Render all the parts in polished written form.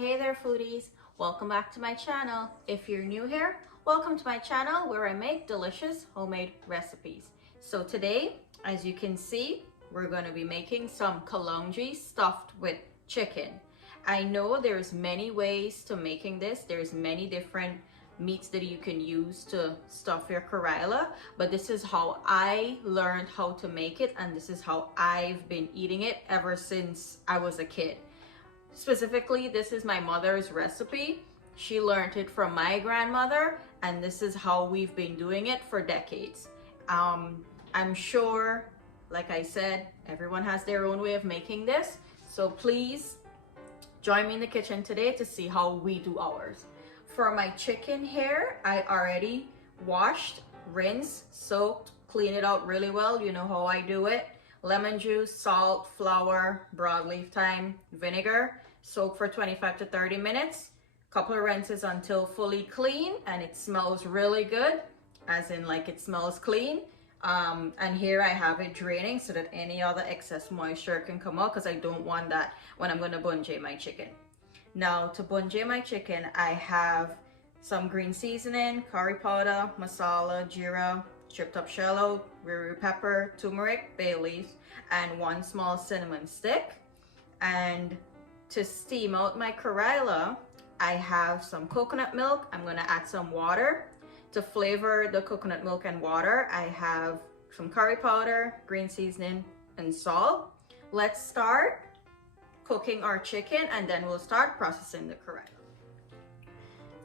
Hey there foodies, welcome back to my channel. If you're new here, welcome to my channel where I make delicious homemade recipes. So today, as you can see, we're going to be making some kalongie stuffed with chicken. I know there's many ways to making this. There's many different meats that you can use to stuff your Karela, but this is how I learned how to make it, and this is how I've been eating it ever since I was a kid. Specifically, this is my mother's recipe. She learned it from my grandmother, and this is how we've been doing it for decades. I'm sure, like I said, everyone has their own way of making this, so please join me in the kitchen today to see how we do ours. For my chicken here, I already washed, rinsed, soaked, cleaned it out really well. You know how I do it. Lemon juice, salt, flour, broadleaf thyme, vinegar. Soak for 25 to 30 minutes. Couple of rinses until fully clean, and it smells really good, as in like it smells clean. And here I have it draining so that any other excess moisture can come out, because I don't want that when I'm going to bunjal my chicken. Now to bunjal my chicken, I have some green seasoning, curry powder, masala, jeera, chipped up shallot, wiri pepper, turmeric, bay leaves, and 1 small cinnamon stick. And to steam out my Karela, I have some coconut milk. I'm gonna add some water. To flavor the coconut milk and water, I have some curry powder, green seasoning, and salt. Let's start cooking our chicken, and then we'll start processing the Karela.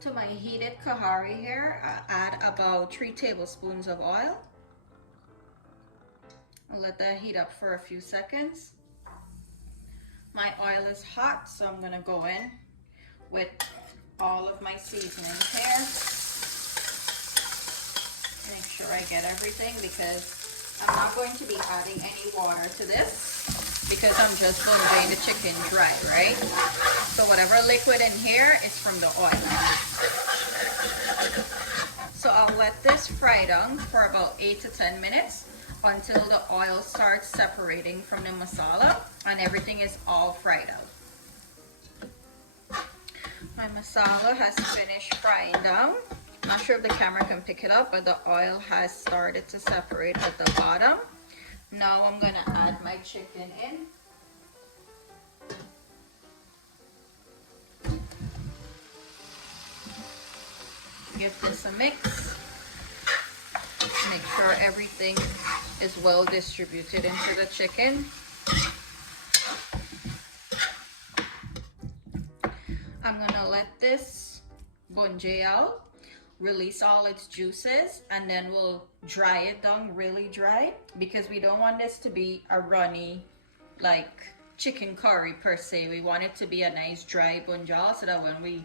To my heated kahari here, I add about 3 tablespoons of oil. I'll let that heat up for a few seconds. My oil is hot, so I'm gonna go in with all of my seasonings here. Make sure I get everything, because I'm not going to be adding any water to this, because I'm just bunjaling the chicken dry, right? So whatever liquid in here is from the oil. So I'll let this fry down for about 8 to 10 minutes until the oil starts separating from the masala and everything is all fried out. My masala has finished frying down. I'm not sure if the camera can pick it up, but the oil has started to separate at the bottom. Now I'm gonna add my chicken in. Give this a mix. Make sure everything is well distributed into the chicken. I'm gonna let this bunjal out, release all its juices, and then we'll dry it down really dry, because we don't want this to be a runny like chicken curry per se. We want it to be a nice dry bunjal, so that when we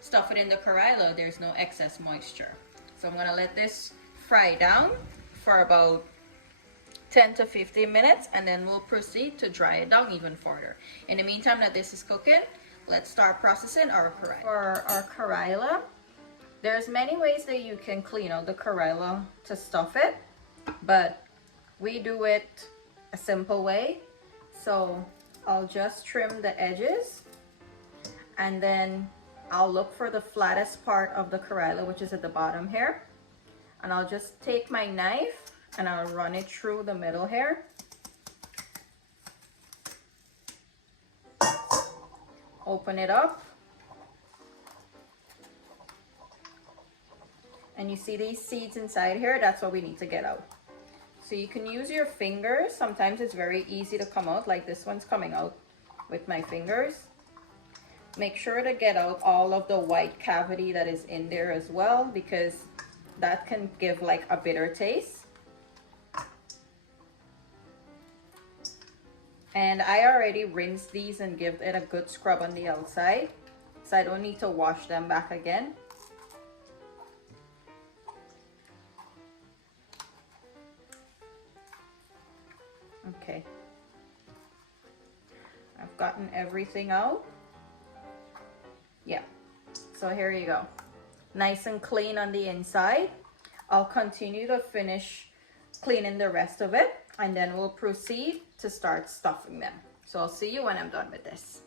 stuff it in the Karela, there's no excess moisture. So I'm gonna let this fry down for about 10 to 15 minutes, and then we'll proceed to dry it down even further. In the meantime that this is cooking, let's start processing our Karela. For our Karela, there's many ways that you can clean out the Karela to stuff it, but we do it a simple way. So I'll just trim the edges, and then I'll look for the flattest part of the Karela, which is at the bottom here, and I'll just take my knife and I'll run it through the middle here. Open it up, and you see these seeds inside here. That's what we need to get out. So you can use your fingers. Sometimes it's very easy to come out, like this one's coming out with my fingers. Make sure to get out all of the white cavity that is in there as well, because that can give like a bitter taste. And I already rinsed these and give it a good scrub on the outside, so I don't need to wash them back again. Okay, I've gotten everything out. Yeah, so here you go, nice and clean on the inside. I'll continue to finish cleaning the rest of it, and then we'll proceed to start stuffing them. So I'll see you when I'm done with this.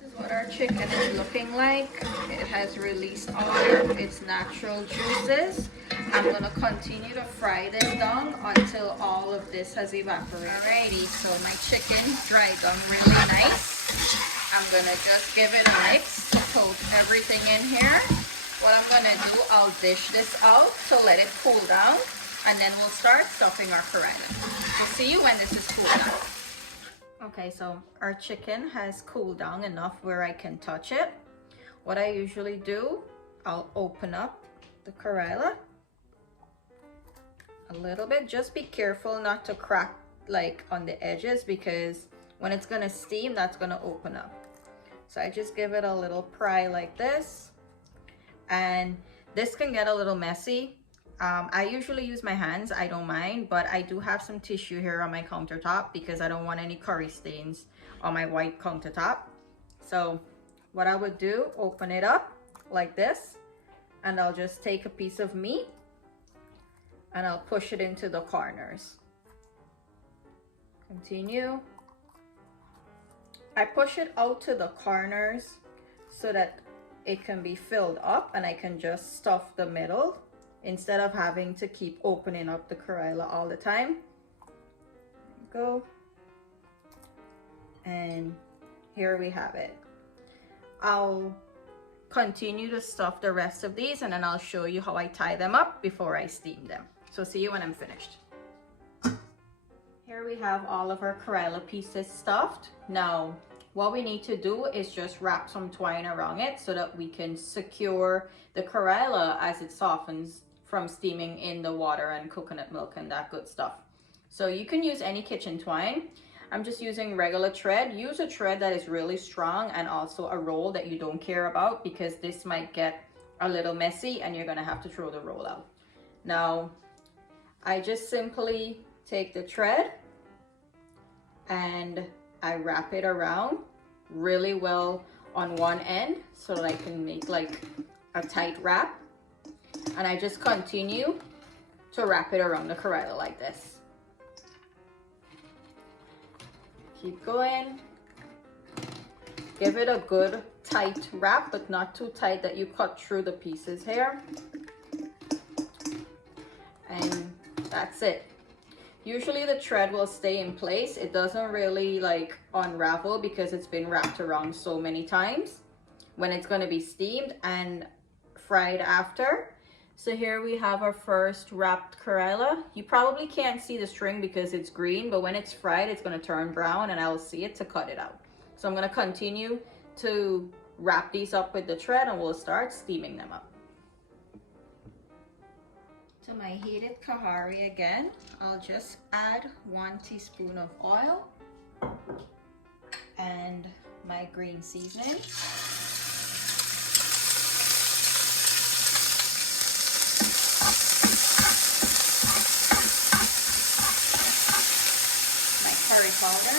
This is what our chicken is looking like. It has released all of its natural juices. I'm going to continue to fry this down until all of this has evaporated. Alrighty, so my chicken dried down really nice. I'm going to just give it a mix to coat everything in here. What I'm going to do, I'll dish this out to let it cool down, and then we'll start stuffing our Karela. We'll see you when this is cooled down. Okay, so our chicken has cooled down enough where I can touch it. What I usually do, I'll open up the Karela a little bit. Just be careful not to crack like on the edges, because when it's gonna steam, that's gonna open up. So I just give it a little pry like this, and this can get a little messy. I usually use my hands, I don't mind, but I do have some tissue here on my countertop because I don't want any curry stains on my white countertop. So what I would do, open it up like this, and I'll just take a piece of meat and I'll push it into the corners. Continue. I push it out to the corners so that it can be filled up and I can just stuff the middle, instead of having to keep opening up the Karela all the time. There you go. And here we have it. I'll continue to stuff the rest of these, and then I'll show you how I tie them up before I steam them. So see you when I'm finished. Here we have all of our Karela pieces stuffed. Now, what we need to do is just wrap some twine around it so that we can secure the Karela as it softens from steaming in the water and coconut milk and that good stuff. So you can use any kitchen twine. I'm just using regular thread. Use a thread that is really strong, and also a roll that you don't care about, because this might get a little messy and you're gonna have to throw the roll out. Now, I just simply take the thread and I wrap it around really well on one end so that I can make like a tight wrap. And I just continue to wrap it around the Karela like this. Keep going. Give it a good tight wrap, but not too tight that you cut through the pieces here. And that's it. Usually the thread will stay in place. It doesn't really like unravel because it's been wrapped around so many times when it's going to be steamed and fried after. So here we have our first wrapped Karela. You probably can't see the string because it's green, but when it's fried, it's going to turn brown and I'll see it to cut it out. So I'm going to continue to wrap these up with the thread and we'll start steaming them up. To my heated kahari again, I'll just add 1 teaspoon of oil and my green seasoning. Curry powder,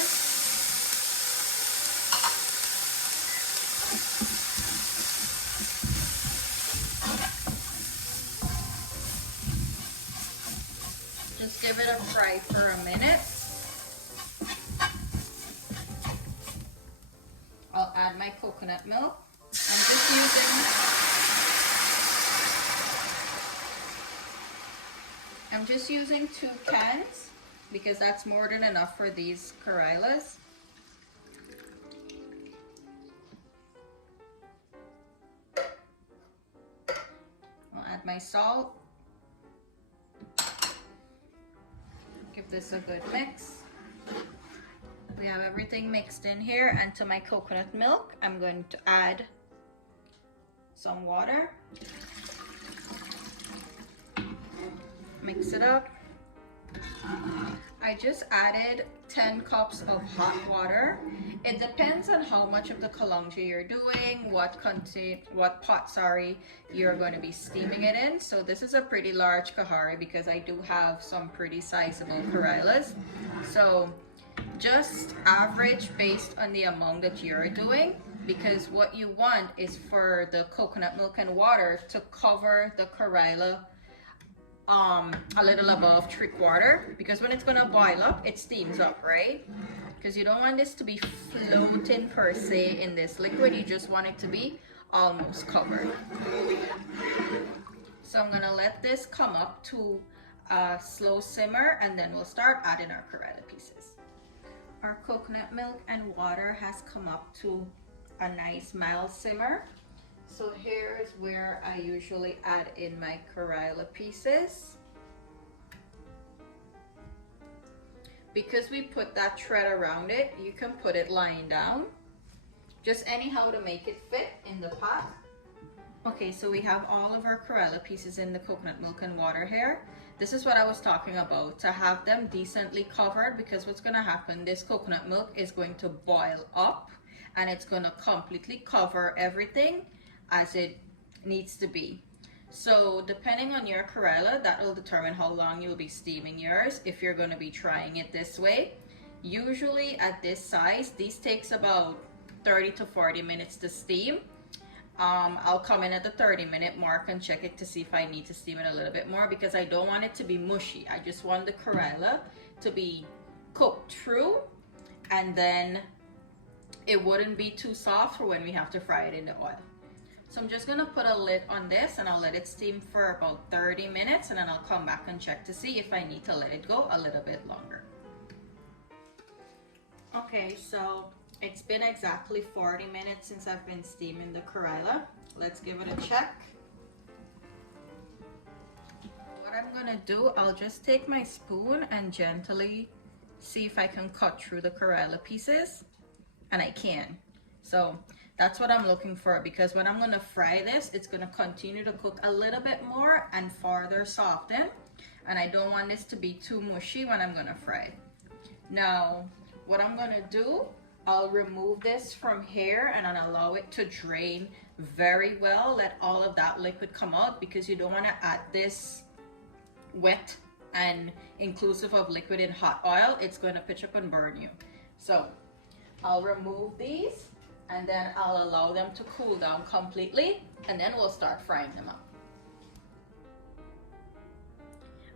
just give it a fry for a minute. I'll add my coconut milk. I'm just using 2 cans because that's more than enough for these Karelas. I'll add my salt. Give this a good mix. We have everything mixed in here, and to my coconut milk, I'm going to add some water. Mix it up. I just added 10 cups of hot water. It depends on how much of the Kalongie you're doing, what pot you're going to be steaming it in. So this is a pretty large kahari because I do have some pretty sizable Karelas. So just average based on the amount that you're doing, because what you want is for the coconut milk and water to cover the Karela a little above 3/4, because when it's gonna boil up, it steams up, right? Because you don't want this to be floating per se in this liquid. You just want it to be almost covered. So I'm gonna let this come up to a slow simmer, and then we'll start adding our Karela pieces. Our coconut milk and water has come up to a nice mild simmer. So here is where I usually add in my Karela pieces. Because we put that thread around it, you can put it lying down, just anyhow to make it fit in the pot. Okay, so we have all of our Karela pieces in the coconut milk and water here. This is what I was talking about, to have them decently covered, because what's gonna happen, this coconut milk is going to boil up and it's gonna completely cover everything as it needs to be. So depending on your Karela, that will determine how long you'll be steaming yours if you're gonna be trying it this way. Usually at this size, these takes about 30 to 40 minutes to steam. I'll come in at the 30-minute mark and check it to see if I need to steam it a little bit more, because I don't want it to be mushy. I just want the Karela to be cooked through, and then it wouldn't be too soft for when we have to fry it in the oil. So I'm just gonna put a lid on this and I'll let it steam for about 30 minutes, and then I'll come back and check to see if I need to let it go a little bit longer. Okay, so it's been exactly 40 minutes since I've been steaming the Karela. Let's give it a check. What I'm gonna do, I'll just take my spoon and gently see if I can cut through the Karela pieces, and I can. So that's what I'm looking for, because when I'm gonna fry this, it's gonna continue to cook a little bit more and further soften, and I don't want this to be too mushy when I'm gonna fry it. Now, what I'm gonna do, I'll remove this from here and I'll allow it to drain very well. Let all of that liquid come out, because you don't want to add this wet and inclusive of liquid in hot oil. It's going to pitch up and burn you. So I'll remove these and then I'll allow them to cool down completely, and then we'll start frying them up.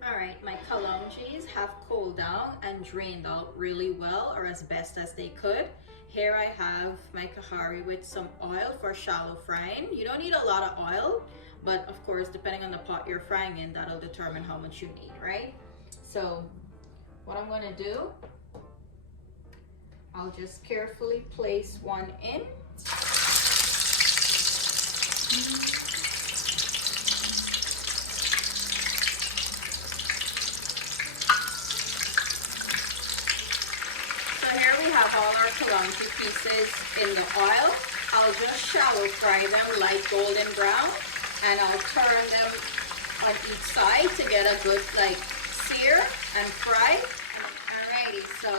All right, my kalongies have cooled down and drained out really well, or as best as they could. Here I have my kahari with some oil for shallow frying. You don't need a lot of oil, but of course, depending on the pot you're frying in, that'll determine how much you need, right? So what I'm gonna do, I'll just carefully place one in. Have all our Kalongie pieces in the oil. I'll just shallow fry them light golden brown, and I'll turn them on each side to get a good like sear and fry. Alrighty, so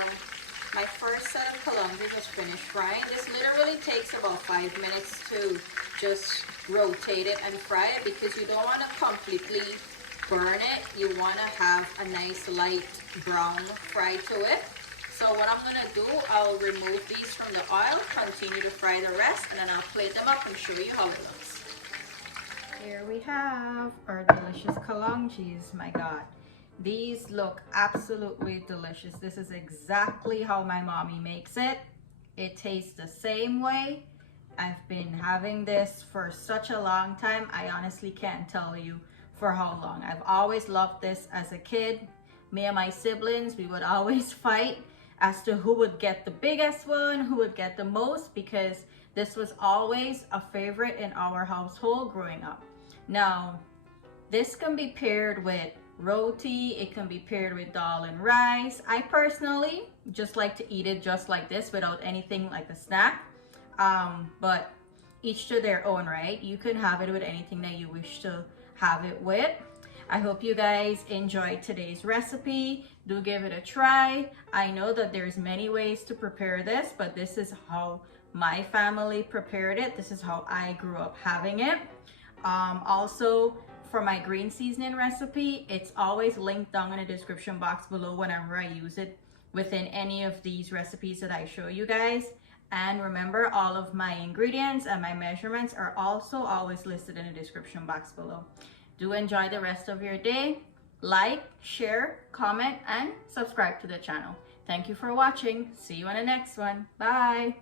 my first set of Kalongie was finished frying. This literally takes about 5 minutes to just rotate it and fry it, because you don't want to completely burn it. You want to have a nice light brown fry to it. So what I'm gonna do, I'll remove these from the oil, continue to fry the rest, and then I'll plate them up and show you how it looks. Here we have our delicious kalongies. My God, these look absolutely delicious. This is exactly how my mommy makes it. It tastes the same way. I've been having this for such a long time. I honestly can't tell you for how long. I've always loved this as a kid. Me and my siblings, we would always fight as to who would get the biggest one, who would get the most, because this was always a favorite in our household growing up. Now, this can be paired with roti, it can be paired with dal and rice. I personally just like to eat it just like this without anything like a snack. But each to their own, right? You can have it with anything that you wish to have it with. I hope you guys enjoyed today's recipe. Do give it a try. I know that there's many ways to prepare this, but this is how my family prepared it. This is how I grew up having it. Also, for my green seasoning recipe, it's always linked down in the description box below whenever I use it within any of these recipes that I show you guys. And remember, all of my ingredients and my measurements are also always listed in the description box below. Do enjoy the rest of your day. like, share, comment, and subscribe to the channel. Thank you for watching. See you on the next one. Bye.